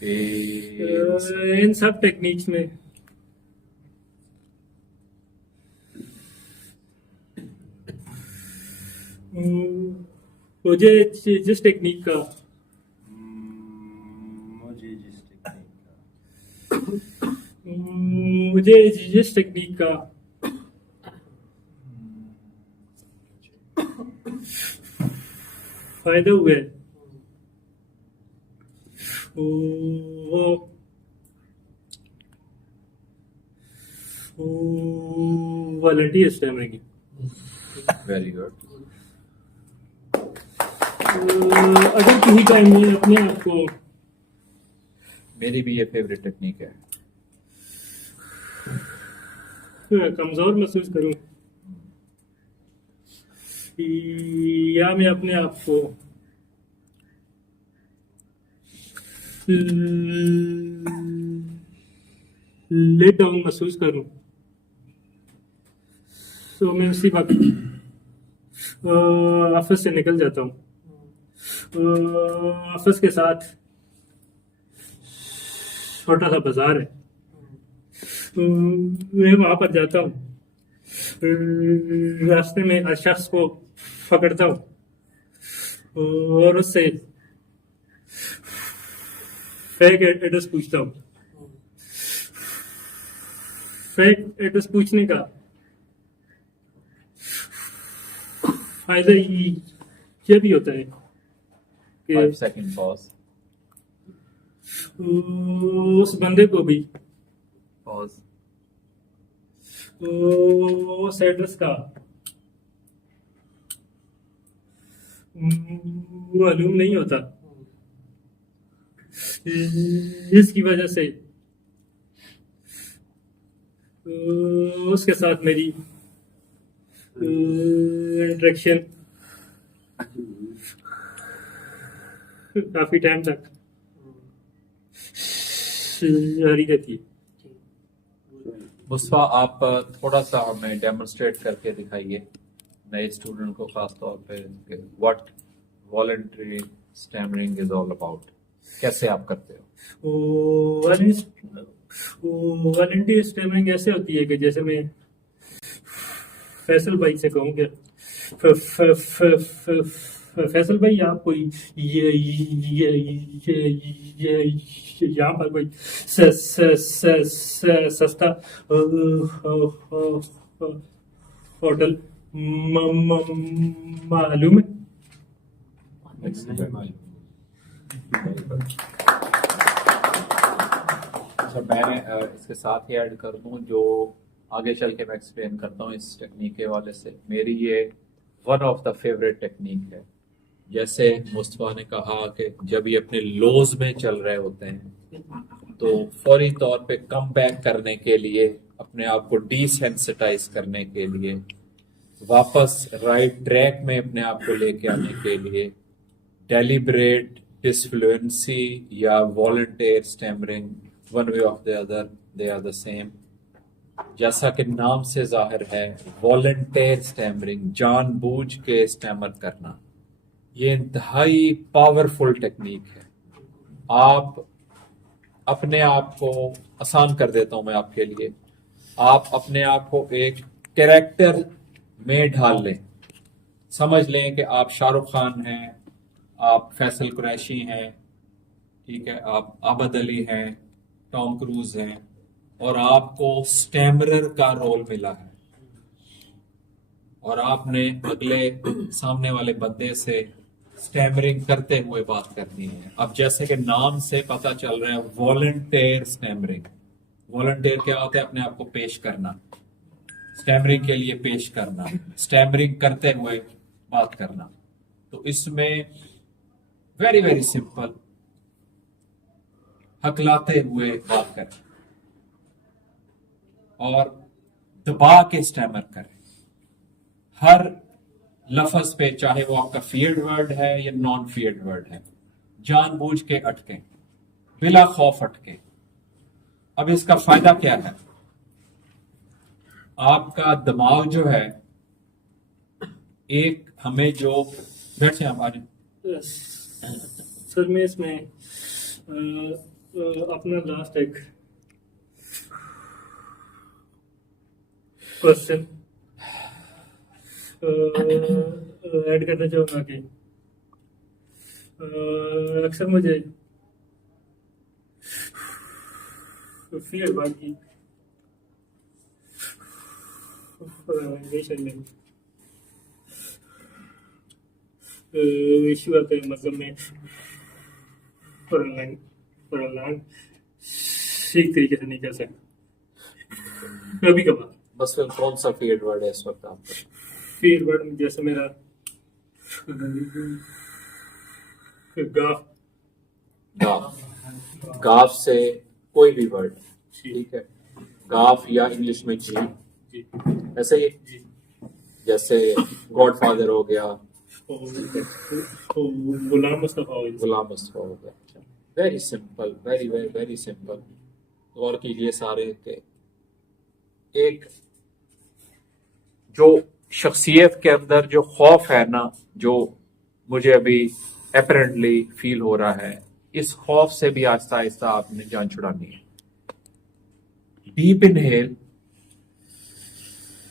इन सब टेक्निक्स में मुझे जिस टेक्निक का मुझे जिस टेक्निक का मुझे जिस टेक्निक का फायदा हुआ है वो वॉलंटियर स्टैमरिंग है। Very good. अगर किसी टाइम में अपने आप को मेरी भी ये फेवरेट टेक्निक है। कमजोर महसूस करूं या मैं अपने आप को लेट डाउन महसूस करूं तो मैं उसी वक्त ऑफिस से निकल जाता हूं। ऑफिस के साथ छोटा सा बाजार है, मैं वहां पर जाता हूँ, रास्ते में हर शख्स को पकड़ता हूँ और उससे फेक एड्रेस पूछता हूँ। फेक एड्रेस पूछने का फायदा ये भी होता है कि 5 सेकंड पॉज। उस बंदे को भी पॉज। उस एड्रेस का मालूम नहीं होता, जिसकी वजह से उसके साथ मेरी इंटरेक्शन काफी टाइम तक जारी रहती है। मुस्तफा, आप थोड़ा सा हमें डेमोन्स्ट्रेट करके दिखाइए नए स्टूडेंट को, खास तौर पे what voluntary stammering is all about, कैसे आप करते हो? वॉलंटियर स्टैमरिंग ऐसे होती है कि जैसे मैं फैसल भाई से कहूँ कि फैसल भाई आप कोई ये यहाँ पर कोई सस्ता होटल मालूम है? अच्छा, मैं इसके साथ ही ऐड कर दूं, जो आगे चल के मैं एक्सप्लेन करता हूँ इस टेक्निक के हवाले से। मेरी ये one of the favourite technique है। जैसे मुस्तफा ने कहा कि जब ये अपने लोज में चल रहे होते हैं तो फौरी तौर पे कम बैक करने के लिए, अपने आप को डिसेंसिटाइज करने के लिए, वापस राइट ट्रैक में अपने आप को लेके आने के लिए डेलिब्रेट डिसफ्लुएंसी या volunteer stammering, one way of the other they are the same. जैसा कि नाम से जाहिर है, वॉलंटियर स्टैमरिंग, जानबूझ के स्टैमर करना, ये इंतहाई पावरफुल टेक्निक है। आप अपने आप को आसान कर देता हूं मैं आपके लिए, आप अपने आप को एक कैरेक्टर में ढाल लें। समझ लें कि आप शाहरुख खान हैं, आप फैसल कुरैशी हैं, ठीक है, आप आबद अली हैं, टॉम क्रूज हैं, और आपको स्टैमरर का रोल मिला है और आपने अगले सामने वाले बंदे से स्टैमरिंग करते हुए बात करनी है। अब जैसे कि नाम से पता चल रहा है, वॉलंटियर स्टैमरिंग। वॉलंटियर क्या होता है? अपने आप को पेश करना, स्टैमरिंग के लिए पेश करना, स्टैमरिंग करते हुए बात करना। तो इसमें वेरी वेरी सिंपल, हकलाते हुए बात करें और दबा के स्टैमर करें हर लफ्ज पे, चाहे वो आपका फील्ड वर्ड है या नॉन फील्ड वर्ड है। जानबूझ के अटके, बिला खौफ अटके। अब इसका फायदा क्या है? आपका दिमाग जो है, एक हमें जो बैठे हमारे सर में इसमें अपना लास्ट एक क्वेश्चन ऐड करना चाहूंगा कि अक्सर मुझे फियर बाकी इशू आते हैं, मतलब मैं ऑनलाइन ठीक तरीके से नहीं कर सकता कभी कभार। बस फिर कौन सा फीड वर्ड है इस वक्त आपका? फिर वर्ड जैसे मेरा गाफ गाफ। गाफ से कोई भी वर्ड, जी ठीक है, गाफ या इंग्लिश में जी, जी ऐसे ही जी जैसे गॉडफादर हो गया, गुलाम मुस्तफा हो गया। गुलाम मुस्तफा हो गया। Very simple, very very very simple. गौर कीजिए सारे के एक जो शख्सियत के अंदर जो खौफ है ना, जो मुझे अभी अपेरेंटली फील हो रहा है, इस खौफ से भी आहिस्ता आहिस्ता आपने जान छुड़ानी है। डीप इनहेल,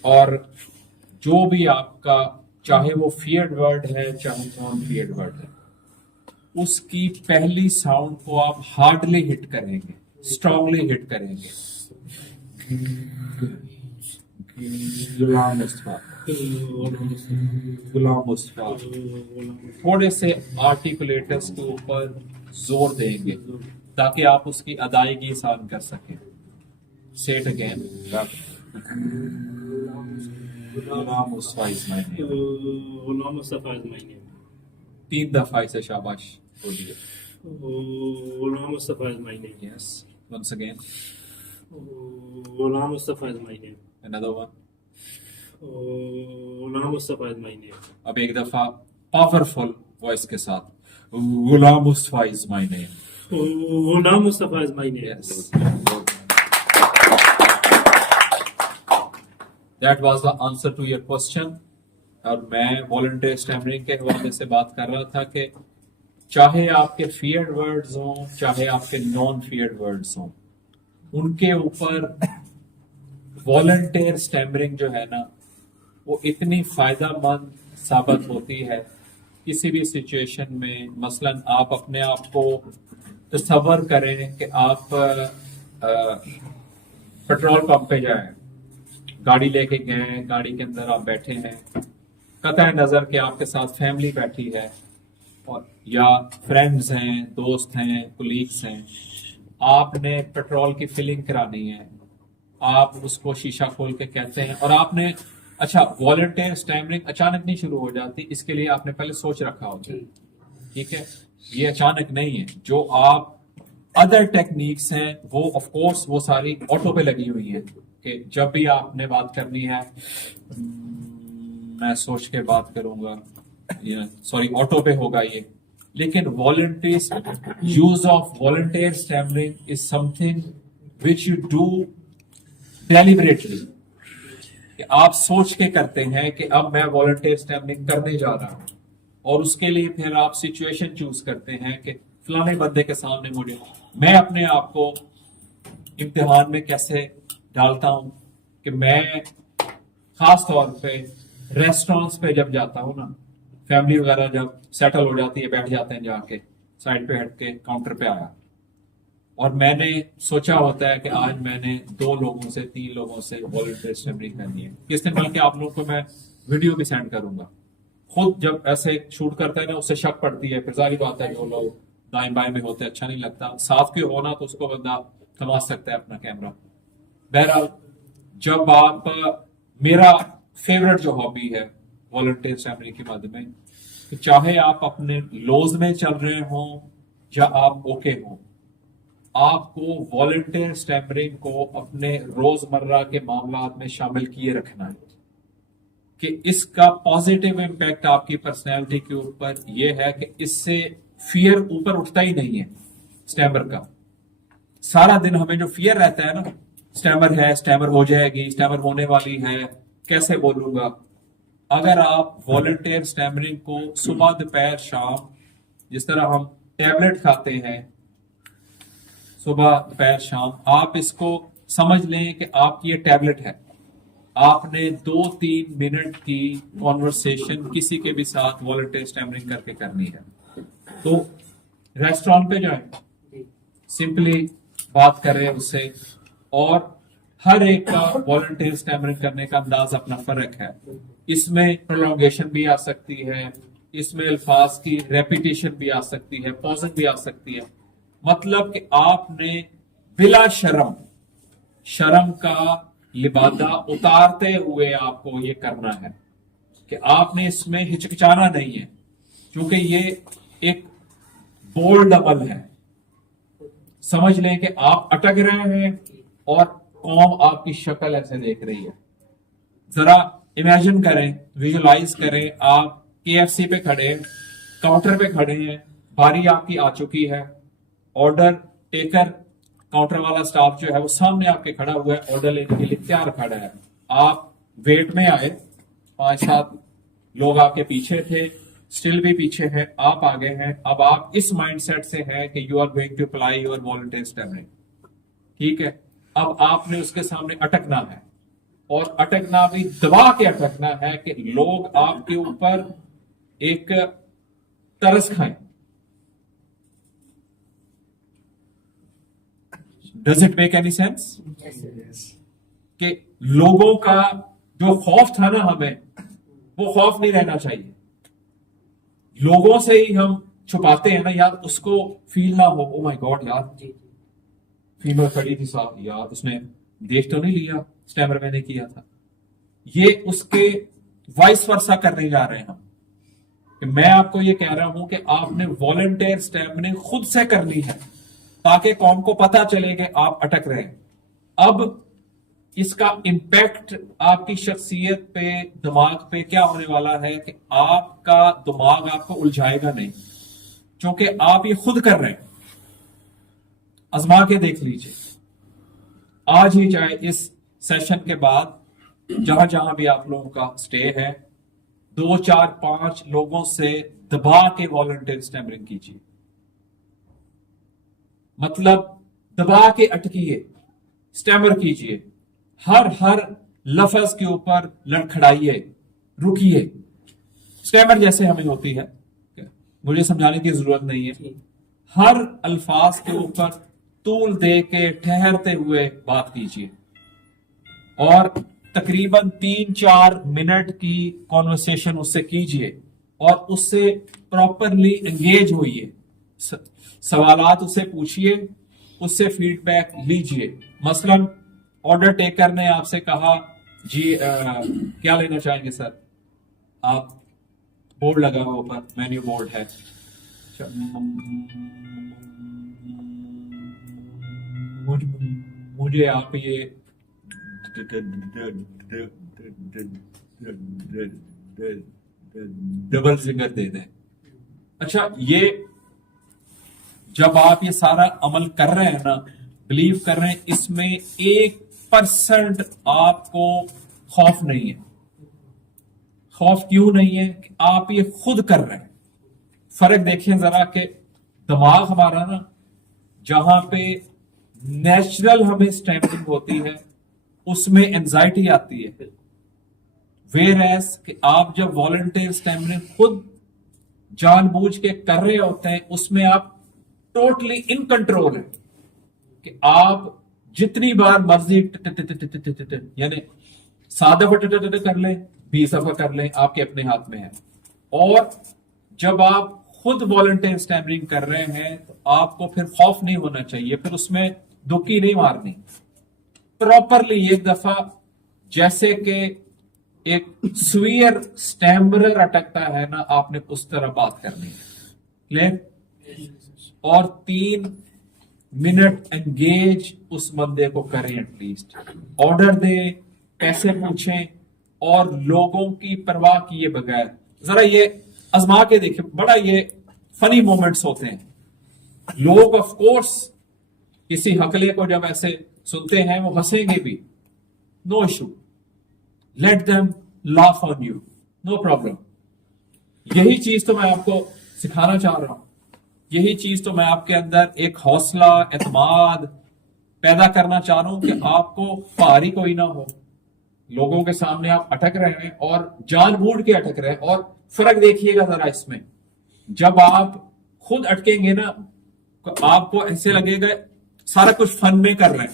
और जो भी आपका, चाहे वो फियर्ड वर्ड है चाहे नॉन फियर्ड वर्ड है, उसकी पहली साउंड को आप हार्डली हिट करेंगे, स्ट्रांगली हिट करेंगे। गुलाम मुस्तफा, गुलाम मुस्तफा। थोड़े से आर्टिकुलेटर्स के ऊपर जोर देंगे ताकि आप उसकी अदायगी आसान कर सकें। Say it again. Ghulam Mustafa is my name. Ghulam Mustafa is my name. 3 दफा इसे शाबाश बोलिए। Ghulam Mustafa is my name. Yes. Once again. Ghulam Mustafa is my name. Another one. Ghulam Mustafa is my name. अब एक दफा पावरफुल वॉइस के साथ, Ghulam Mustafa is my name. Ghulam Mustafa is my name. Yes. That was the answer to your question. और मैं वॉलंटियर स्टैमरिंग के हवाले से बात कर रहा था कि चाहे आपके फियर्ड वर्ड्स हों चाहे आपके नॉन फियर्ड वर्ड्स हों, उनके ऊपर वॉलंटियर स्टैमरिंग जो है ना, वो इतनी फायदेमंद साबित होती है किसी भी सिचुएशन में। मसलन आप अपने आप को तसव्वुर करें कि आप पेट्रोल पंप पे जाएं, गाड़ी लेके गए, गाड़ी के अंदर आप बैठे हैं, कतई नजर के आपके साथ फैमिली बैठी है और या फ्रेंड्स हैं, दोस्त हैं, कुलीग्स हैं, आपने पेट्रोल की फिलिंग करानी है, आप उसको शीशा खोल के कहते हैं और आपने, अच्छा, वॉलंटियर स्टैमरिंग अचानक नहीं शुरू हो जाती, इसके लिए आपने पहले सोच रखा होता है, ठीक है, ये अचानक नहीं है। जो आप अदर टेक्निक्स हैं वो ऑफ कोर्स वो सारी ऑटो पे लगी हुई हैं कि जब भी आपने बात करनी है मैं सोच के बात करूंगा, सॉरी ऑटो पे होगा ये। लेकिन volunteer use of volunteer stammering is something which you do deliberately, कि आप सोच के करते हैं कि अब मैं वॉलंटियर स्टैमरिंग करने जा रहा हूं, और उसके लिए फिर आप सिचुएशन चूज करते हैं कि फलाने बंदे के सामने मुझे, मैं अपने आप को इम्तिहान में कैसे डालता हूं कि मैं खास तौर पे रेस्टोरेंट्स पे जब जाता हूं ना, फैमिली वगैरह जब सेटल हो जाती है, बैठ जाते हैं जाके साइड पे हट के काउंटर पे आया, और मैंने सोचा होता है कि आज मैंने 2 लोगों से 3 लोगों से वॉलंटियर स्टैमरिंग करनी है। किस दिन बल्कि आप लोगों को मैं वीडियो भी सेंड करूंगा। खुद जब ऐसे शूट करता है ना, उससे शक पड़ती है, फिर जाहिर बात है जो लोग दाएं बाएं में होते हैं अच्छा नहीं लगता, साथ के होना तो उसको बंदा थमा सकता है अपना कैमरा। बहरहाल, जब आप, मेरा फेवरेट जो हॉबी है वॉलंटियर स्टैमरिंग के माध्यम में, तो चाहे आप अपने लोज में चल रहे हों या आप ओके हों, आपको वॉलंटियर स्टैमरिंग को अपने रोजमर्रा के मामलात में शामिल किए रखना है कि इसका पॉजिटिव इम्पैक्ट आपकी पर्सनैलिटी के ऊपर यह है कि इससे फियर ऊपर उठता ही नहीं है। स्टैमर का सारा दिन हमें जो फियर रहता है ना, स्टैमर है, स्टैमर हो जाएगी, स्टैमर होने वाली है, कैसे बोलूंगा। अगर आप वॉलंटियर स्टैमरिंग को सुबह दोपहर शाम, जिस तरह हम टैबलेट खाते हैं सुबह दोपहर शाम, आप इसको समझ लें कि आपकी ये टैबलेट है। आपने 2-3 मिनट की कॉन्वर्सेशन किसी के भी साथ वॉलंटियर स्टैमरिंग करके करनी है। तो रेस्टोरेंट पे जाएं, सिंपली बात करें उससे, और हर एक का वॉलंटियर स्टैमरिंग करने का अंदाज अपना फर्क है। इसमें प्रोलॉन्गेशन भी आ सकती है, इसमें अल्फाज की रेपिटेशन भी आ सकती है, पॉजिंग भी आ सकती है। मतलब कि आपने बिला शर्म का लिबादा उतारते हुए आपको ये करना है कि आपने इसमें हिचकिचाना नहीं है, क्योंकि ये एक बोल्ड अमल है। समझ लें कि आप अटक रहे हैं और कौम आपकी शक्ल ऐसे देख रही है। जरा इमेजिन करें, विजुलाइज करें, आप KFC पे खड़े हैं, काउंटर पे खड़े हैं, बारी आपकी आ चुकी है, ऑर्डर टेकर काउंटर वाला स्टाफ जो है वो सामने आपके खड़ा हुआ है, ऑर्डर लेने के लिए तैयार खड़ा है। आप वेट में आए, 5-7 लोग आपके पीछे थे, स्टिल भी पीछे है, आप आगे हैं। अब आप इस माइंडसेट से हैं कि you are going to apply your volunteer stammering, ठीक है। अब आपने उसके सामने अटकना है, और अटकना भी दबा के अटकना है कि लोग आपके ऊपर एक तरस खाएं। Does it make any sense? कि लोगों का जो खौफ था ना हमें, वो खौफ नहीं रहना चाहिए। लोगों से ही हम छुपाते हैं ना यार, उसको फील ना हो, ओ माय गॉड यार फीमेल खड़ी थी साहब, यार उसने देख तो नहीं लिया स्टैमर मैंने किया था। ये उसके वाइस वर्सा करने जा रहे हैं हम। कि मैं आपको ये कह रहा हूं कि आपने वॉलंटियर स्टैमरिंग खुद से करनी है, ताकि कौम को पता चले कि आप अटक रहे हैं। अब इसका इंपैक्ट आपकी शख्सियत पे, दिमाग पे क्या होने वाला है कि आपका दिमाग आपको उलझाएगा नहीं, क्योंकि आप ये खुद कर रहे हैं। आजमा के देख लीजिए, आज ही चाहे इस सेशन के बाद जहां जहां भी आप लोगों का स्टे है, 2-4-5 लोगों से दबा के वॉलंटियर स्टैमरिंग कीजिए। मतलब दबा के अटकिए, स्टैमर कीजिए, हर लफ्ज के ऊपर लड़खड़ाइए, रुकिए। स्टैमर जैसे हमें होती है, मुझे समझाने की जरूरत नहीं है। हर अल्फाज के ऊपर तूल दे के ठहरते हुए बात कीजिए, और तकरीबन 3-4 मिनट की कॉन्वर्सेशन उससे कीजिए, और उससे प्रॉपरली एंगेज होइए। सवालात उससे पूछिए, उससे फीडबैक लीजिए। मसलन ऑर्डर टेकर ने आपसे कहा जी क्या लेना चाहेंगे सर, आप बोर्ड लगा हुआ ऊपर, मेन्यू बोर्ड है, मुझे आप ये डबल फिंगर दे दें। अच्छा, ये जब आप ये सारा अमल कर रहे हैं ना, बिलीव कर रहे हैं, इसमें 1% आपको खौफ नहीं है। खौफ क्यों नहीं है? कि आप ये खुद कर रहे हैं। फर्क देखें जरा कि दिमाग हमारा ना, जहां पे नेचुरल हमें स्टैमरिंग होती है, उसमें एंजाइटी आती है। वेयर एज कि आप जब वॉलंटियर स्टैमरिंग खुद जानबूझ के कर रहे होते हैं, उसमें आप टोटली इन कंट्रोल है कि आप जितनी बार मर्जी यानी 7 दफा कर लें, 20 दफा कर लें, आपके अपने हाथ में है। और जब आप खुद वॉलंटियर स्टैमरिंग कर रहे हैं तो आपको फिर खौफ नहीं होना चाहिए, फिर उसमें दुखी नहीं मारनी। प्रॉपरली एक दफा जैसे कि एक स्वीयर स्टैमरर अटकता है ना, आपने उस तरह बात करनी है। क्लियर? और 3 मिनट एंगेज उस बंदे को करें, एटलीस्ट ऑर्डर दें, पैसे पूछें, और लोगों की परवाह किए बगैर जरा ये आजमा के देखें। बड़ा ये फनी मोमेंट्स होते हैं। लोग ऑफ कोर्स किसी हकले को जब ऐसे सुनते हैं वो हंसेंगे भी, no issue, let them laugh on you, no problem. यही चीज तो मैं आपको सिखाना चाह रहा हूं यही चीज तो मैं आपके अंदर एक हौसला, एतमाद पैदा करना चाह रहा हूं कि आपको भारी कोई ना हो, लोगों के सामने आप अटक रहे हैं और जानबूझ के अटक रहे हैं। और फर्क देखिएगा जरा इसमें, जब आप खुद अटकेंगे ना तो आपको ऐसे लगेगा सारा कुछ फन में कर रहे हैं,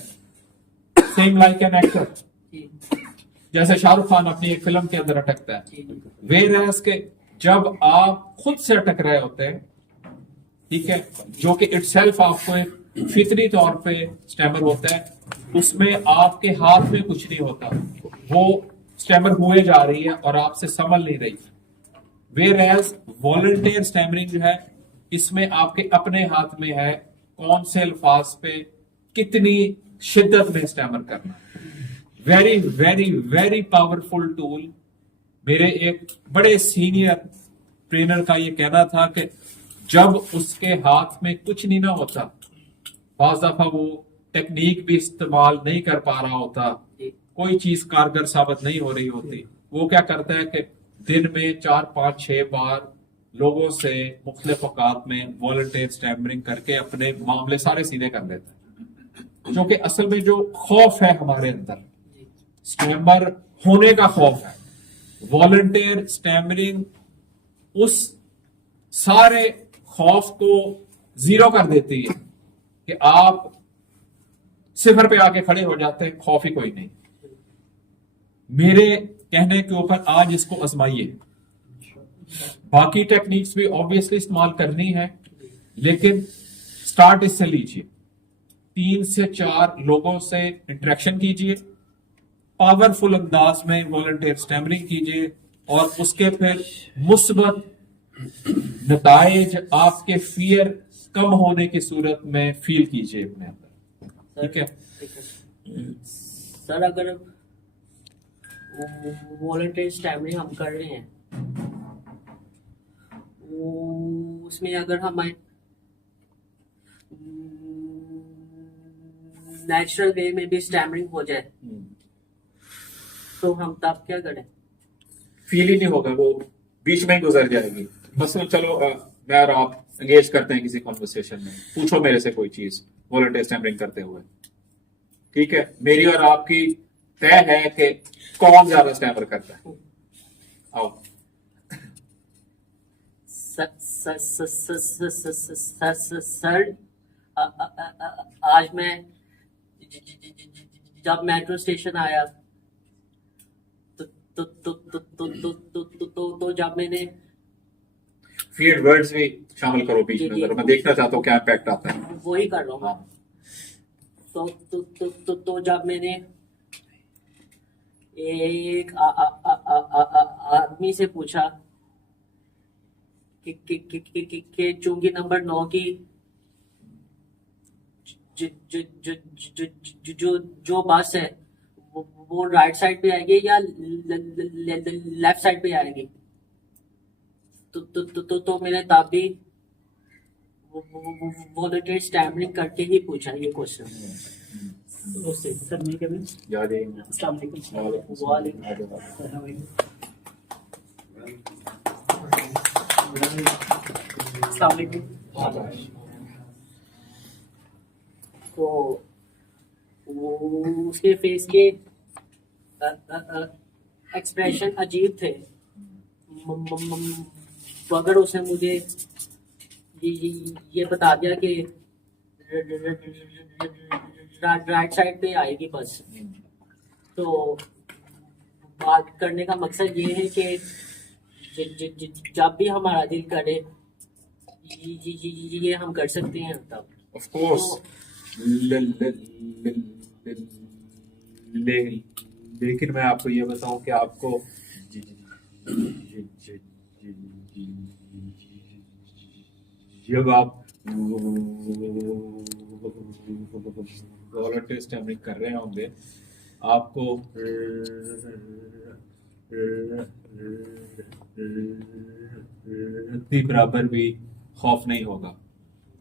सेम लाइक एन एक्टर, जैसे शाहरुख खान अपनी एक फिल्म के अंदर अटकता है। वेयरएज के जब आप खुद से अटक रहे होते हैं, ठीक है, जो कि इटसेल्फ आपको एक फितरी तौर पे स्टैमर होता है, उसमें आपके हाथ में कुछ नहीं होता, वो स्टैमर हुए जा रही है और आपसे संभल नहीं रही। वेयरएज वॉलंटियर स्टैमरिंग जो है, इसमें आपके अपने हाथ में है कौन से अल्फाज पे कितनी शिद्दत में स्टैमर करना। Very very very powerful tool. मेरे एक बड़े सीनियर ट्रेनर का ये कहना था कि जब उसके हाथ में कुछ नहीं ना होता, बाज़ दफा वो टेक्निक भी इस्तेमाल नहीं कर पा रहा होता, कोई चीज कारगर साबित नहीं हो रही होती, वो क्या करता है कि दिन में 4 5 6 बार लोगों से मुख्तलिफ औकात में वॉलंटियर स्टैमरिंग करके अपने मामले सारे सीधे कर लेता है। जो कि असल में जो खौफ है हमारे अंदर, स्टैमर होने का खौफ है, वॉलंटियर स्टैमरिंग उस सारे खौफ को जीरो कर देती है कि आप सिफर पे आके खड़े हो जाते हैं, खौफ ही कोई नहीं। मेरे कहने के ऊपर आज इसको आजमाइए। बाकी टेक्निक्स भी ऑब्वियसली इस्तेमाल करनी है, लेकिन स्टार्ट इससे लीजिए। 3 से 4 लोगों से इंटरेक्शन कीजिए, पावरफुल अंदाज में वॉलंटियर स्टैमरिंग कीजिए और उसके फिर मुस्बत नताइज आपके फियर कम होने की सूरत में फील कीजिए अपने अंदर। ठीक है सर, अगर वॉलंटियर स्टैमरिंग हम कर रहे हैं, उसमें अगर हमारे नेचुरल वे में भी स्टैमरिंग हो जाए तो हम तब क्या करें? फील ही नहीं होगा, वो बीच में ही गुजर जाएगी। बस चलो मैं और आप एंगेज करते हैं किसी कॉन्वर्सेशन में, पूछो मेरे से कोई चीज वॉलंटियर स्टैमरिंग करते हुए। ठीक है, मेरी और आपकी तय है कि कौन ज्यादा स्टैमर करता है। आओ। सर, आज मैं जब मेट्रो स्टेशन आया तो जब मैंने फीड वर्ड्स भी शामिल करो बीच में, जरा मैं देखना चाहता हूँ क्या इम्पैक्ट आता है। वही कर रहा हूँ। तो जब मैंने एक आदमी से पूछा कि चुंगी नंबर 9 की जो बस है वो राइट साइड पे आएगी या लेफ्ट साइड पे आएगी, तो मैंने तब भी वॉलंटियर स्टैमरिंग करके ही पूछा ये क्वेश्चन। सर नहीं कर अस्सलाम वालेकुम। वालेकुम अस्सलाम वालेकुम। तो वो उसके फेस के एक्सप्रेशन अजीब थे, मगर उसने मुझे ये बता दिया कि राइट साइड पे आएगी बस। तो बात करने का मकसद ये है कि जब भी हमारा दिल करे ये हम कर सकते हैं तब। ऑफ कोर्स, लेकिन मैं आपको ये बताऊं कि आपको जब आप वॉलंटियर स्टैमरिंग कर रहे होंगे, आपको बराबर भी खौफ नहीं होगा।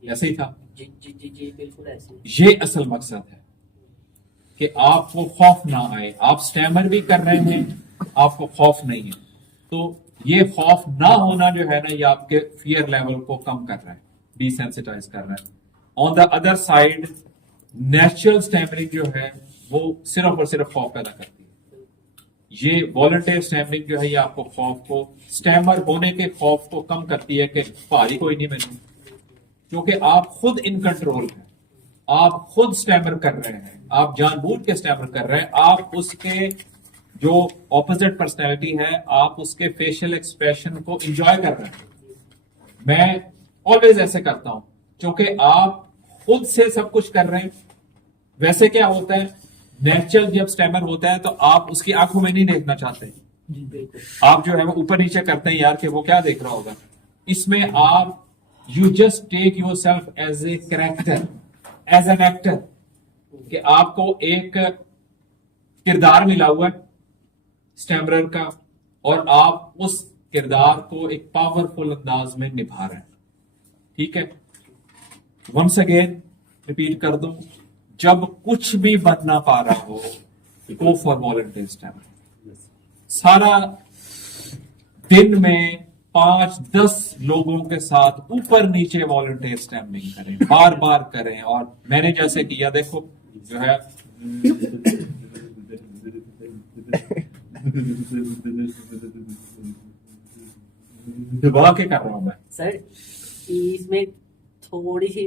ऐसे ही था। जी जी जी जी बिल्कुल ऐसे। ये असल मकसद है कि आपको खौफ ना आए। आप स्टैमर भी कर रहे हैं, आपको खौफ नहीं है, तो ये खौफ ना होना जो है ना, ये आपके फियर लेवल को कम कर रहा है। डिसेंसिटाइज कर रहा है। On the other side natural stammering जो है वो सिर्फ और सिर्फ खौफ पैदा करती है। ये वॉलंटियर स्टैमरिंग जो है ये आपको खौफ को, स्टैमर होने के खौफ को कम करती है कि भारी कोई नहीं मैंने, क्योंकि आप खुद इन कंट्रोल हैं, आप खुद स्टैमर कर रहे हैं, आप जानबूझ के स्टैमर कर रहे हैं, आप उसके जो ऑपोजिट पर्सनैलिटी है आप उसके फेशियल एक्सप्रेशन को एंजॉय कर रहे हैं। मैं ऑलवेज ऐसे करता हूं क्योंकि आप खुद से सब कुछ कर रहे हैं। वैसे क्या होता है, नेचुरल जब स्टैमर होता है तो आप उसकी आंखों में नहीं देखना चाहते, आप जो है वो ऊपर नीचे करते हैं यार कि वो क्या देख रहा होगा। इसमें आप you just take yourself as a character, as an actor, कि आपको एक किरदार मिला हुआ है स्टैमरर का और आप उस किरदार को एक पावरफुल अंदाज में निभा रहे हैं। ठीक है, वंस अगेन रिपीट कर दूं, जब कुछ भी बन ना पा रहा हो गो फॉर वॉलंटियर स्टैमरिंग। सारा दिन में 5-10 लोगों के साथ ऊपर नीचे वॉलंटियर स्टैमरिंग करें, बार बार करें। और मैंने जैसे किया, देखो जो है दबा के कर रहा हूं मैं सर, इसमें थोड़ी सी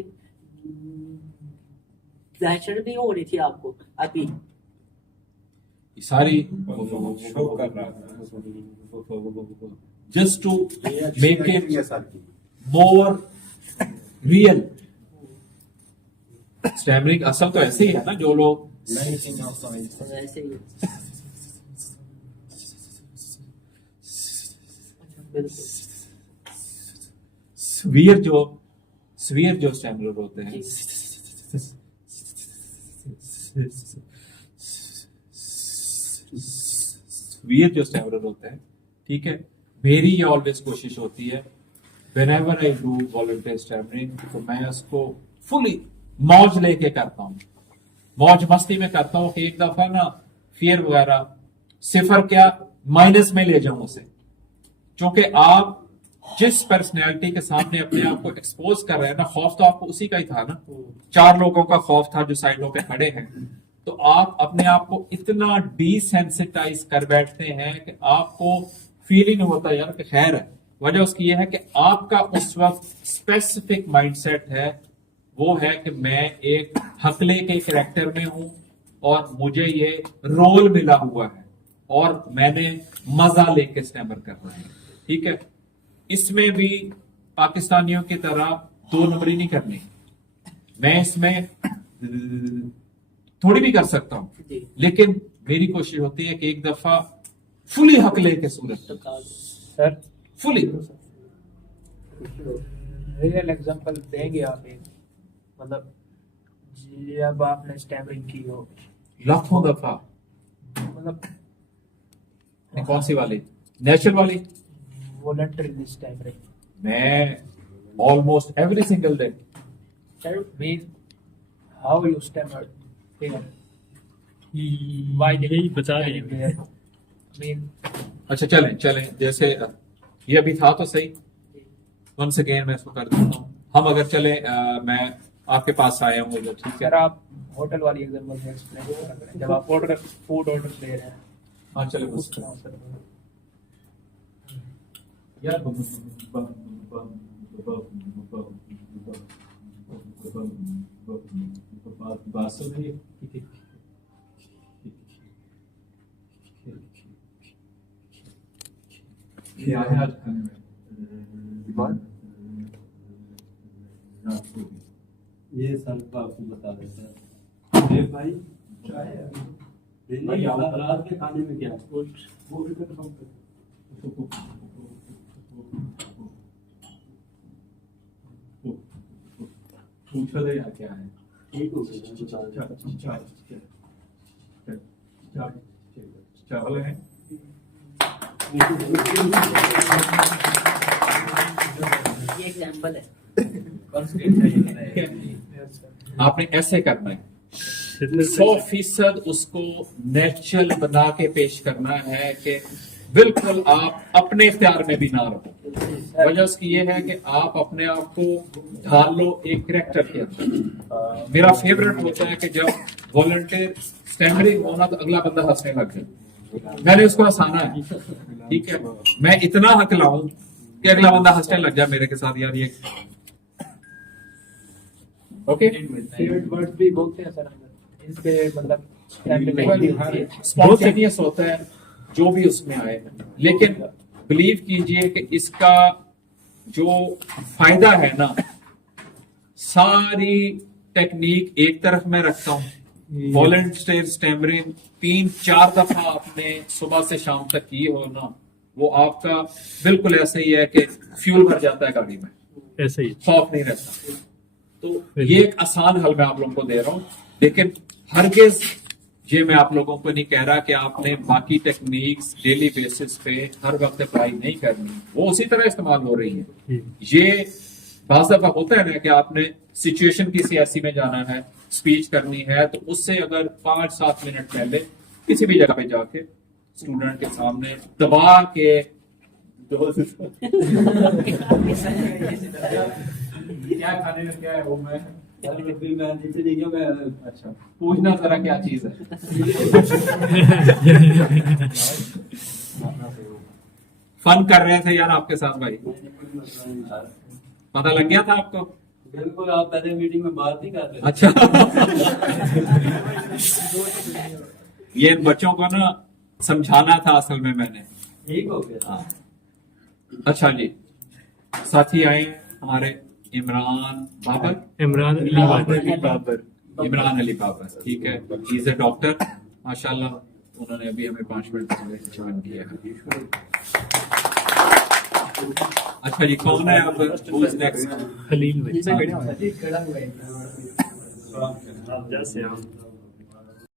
दहशत भी हो रही थी आपको अभी? Sorry just to make it more real. Stammering असल तो ऐसे ही है ना, जो लोग ऐसे ही स्वीयर जो स्टैमरर होते हैं, स्वीयर जो स्टैमरर होते हैं, ठीक है, मेरी ये ऑलवेज कोशिश होती है whenever I do volunteer stammering, तो मैं उसको फुली मौज लेके करता हूँ, मौज मस्ती में करता हूँ कि एक दफा ना फियर वगैरह सिफर क्या माइनस में ले जाऊं उसे। क्योंकि आप जिस पर्सनैलिटी के सामने अपने आप को एक्सपोज कर रहे हैं ना, खौफ तो आपको उसी का ही था ना, 4 लोगों का खौफ था जो साइडों पे खड़े हैं। तो आप अपने आप को इतना डिसेंसिटाइज कर बैठते हैं कि आपको फील ही नहीं होता यार कि खैर है। वजह उसकी यह है कि आपका उस वक्त स्पेसिफिक माइंडसेट है, वो है कि मैं एक हकले के कैरेक्टर में हूं और मुझे ये रोल मिला हुआ है और मैंने मजा लेके स्टैमर कर रहा है। ठीक है, इसमें भी पाकिस्तानियों की तरह 2 नंबरी नहीं करनी। मैं इसमें थोड़ी भी कर सकता हूं, लेकिन मेरी कोशिश होती है कि एक दफा फुली हकले के सूरत सर फुली रियल एग्जांपल देंगे आप एक, मतलब जब आपने स्टैमरिंग की हो लाखों दफा। मतलब कौन सी वाली? नेचुरल वाली? Voluntary stammering? मैं almost every single day. Sir mean how you stammer why यही बचा रहे हैं। मीन अच्छा चलें जैसे ये अभी था तो सही, वंस अगेन मैं इसको कर देता हूँ। हम अगर चले मैं आपके पास आया हूँ उधर, ठीक है। सर आप होटल वाली एग्जांपल से एक्सप्लेन कर रहे हैं, जब आप फूड ऑर्डर दे रहे हैं। हाँ चलो उस तरह सर यार बात सुन रही है? क्या है आज खाने में? ये सर को आपको बता देता है। ये भाई नहीं, रात के खाने में क्या वो भी कंफर्म कर। पूछो यार क्या है? ठीक हो गया, चावल है। ये एग्जांपल है। आपने ऐसे करना है, 100% उसको नेचुरल बना के पेश करना है कि बिल्कुल आप अपने इख्तियार में भी ना रहो। वजह इसकी ये है कि आप अपने आप को ढाल लो एक करेक्टर के अंदर। मेरा फेवरेट होता है कि जब वॉलंटियर स्टैमरिंग होना तो अगला बंदा हंसने लग जाए। मैंने उसको हंसाना है, ठीक है, मैं इतना हकलाऊं कि अगला बंदा हंसने लग जाए मेरे के साथ। यार ये ओके फेवरेट वर्ड्स भी बोलते हैं सर अंदर इसके, मतलब स्पॉन्टेनियस होता है जो भी उसमें आए, लेकिन बिलीव कीजिए कि इसका जो फायदा है ना, सारी टेक्निक एक तरफ मैं रखता हूँ। वॉलंटियर स्टैमरिंग 3-4 दफा आपने सुबह से शाम तक की हो ना, वो आपका बिल्कुल ऐसे ही है कि फ्यूल भर जाता है गाड़ी में, ऐसे ही खौफ नहीं रहता। तो ये एक आसान हल मैं आप लोगों को दे रहा हूं, लेकिन हरगिज ये मैं आप लोगों को नहीं कह रहा कि आपने बाकी टेक्निक्स डेली बेसिस पे हर वक्त अप्लाई नहीं करनी, वो उसी तरह इस्तेमाल हो रही है। ये बाज़ दफा होता है ना कि आपने सिचुएशन किसी ऐसी में जाना है, स्पीच करनी है, तो उससे अगर 5-7 मिनट पहले किसी भी जगह पे जाके स्टूडेंट के सामने दबा के क्या खाने में क्या है वो मैं अच्छा पूछना जरा क्या चीज है। फन कर रहे थे यार आपके साथ भाई, पता लग गया था आपको? बिल्कुल, आप पहले मीटिंग में बात नहीं करते। अच्छा ये बच्चों को ना समझाना था असल में मैंने। ठीक हो गया। हाँ अच्छा जी, साथी आए हमारे इमरान बाबर, इमरान अली बाबर। इमरान अली बाबर, ठीक है, ही इज अ डॉक्टर माशाल्लाह। उन्होंने अभी हमें 5 मिनट पहले ज्वाइन किया है। अच्छा जी, कौन है अब? Who is next? खलील भाई। हाँ। आप जैसे आप